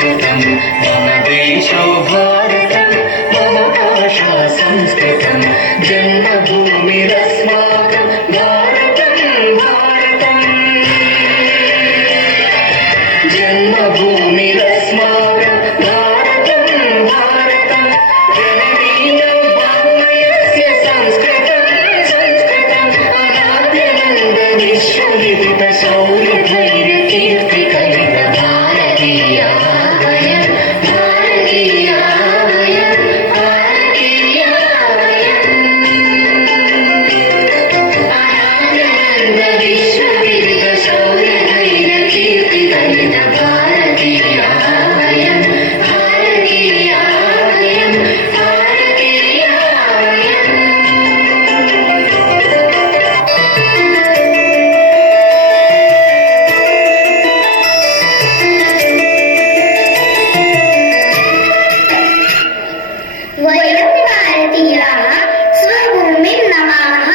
संस्कृतं मम देशो भारतं मम भाषा संस्कृतं जन्मभूमिरस्माकं भारतं भारतम् जन्मभूमिरस्माकं भारतं भारतं जननीयं वाङ्मयस्य संस्कृतं संस्कृतम् अनाद्यनन्द विश्वविदित शौर्यधैर्यकीर्तिकलित भारतीया वयं भारतीया वयं भारतीया वयम् अनाद्यनन्द विश्वविदित शौर्यधैर्यकीर्तिकलित भारतीया वयं भारतीया वयं भारतीया वयम् वयं भारतीयाः स्वभूमिं नमामः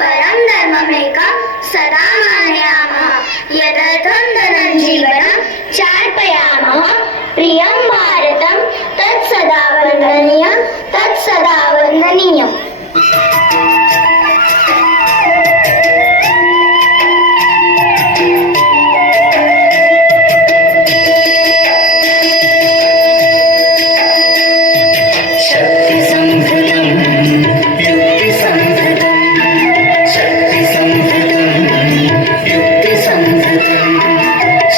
परं धर्ममेकं सदा मानयामः यदर्थं धनं जीवनं चार्पयामः प्रियं भारतं तत्सदा वन्दनीयं तत्सदा वन्दनीयम् शक्तिसंभृतं युक्तिसंभृतं शक्तिसंभृतं युक्तिसंभृतं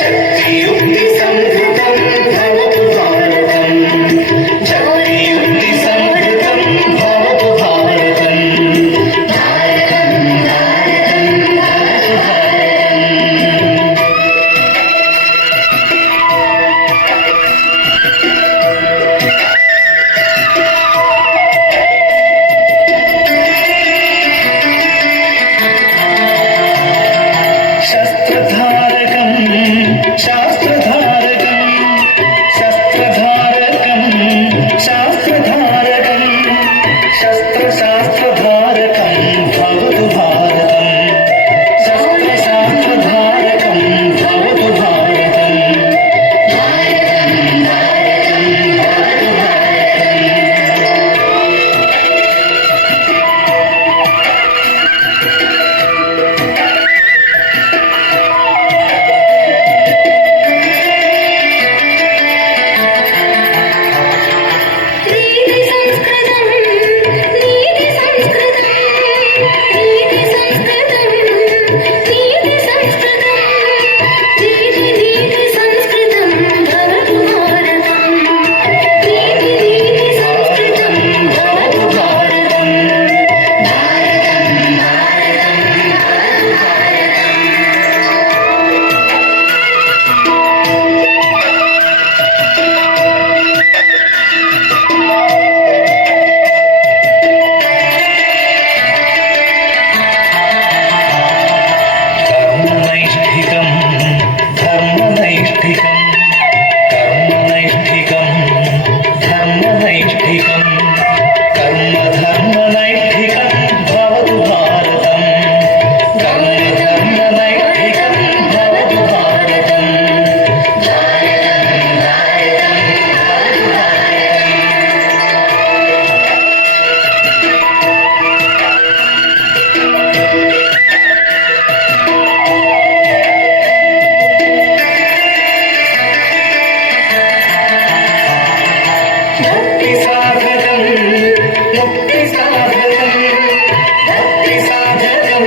शक्तियुक्तिसंभृतं भवतु भारतं शक्तियुक्तिसंभृतं भवतु भारतं भारतं भारतं भवतु शस्त्रधारकं शास्त्रधारकं शस्त्रधारकं शास्त्रधारकं शस्त्रशास्त्रधारकं भवतु भारतं शस्त्रशास्त्रधारकं भवतु भारतं भारतं भारतं भवतु भारतम् नीति संस्कृतं नीति संस्कृतं नीति संस्कृतं नीति संस्कृतं नीति नीति संस्कृतं भवतु भारतं नीति नीति संस्कृतं भवतु भारतं भारतं भारतं भवतु कर्मनैष्ठिकं धर्मनैष्ठिकं कर्मनैष्ठिकं धर्मनैष्ठिकं कर्मधर्मनैष्ठिकं भवतु भारतं कर्मधर्मनैष्ठिकं भवतु भारतं भारतं भारतं भवतु भक्तिसाधकं मुक्तिसाधकं भक्तिसाधकं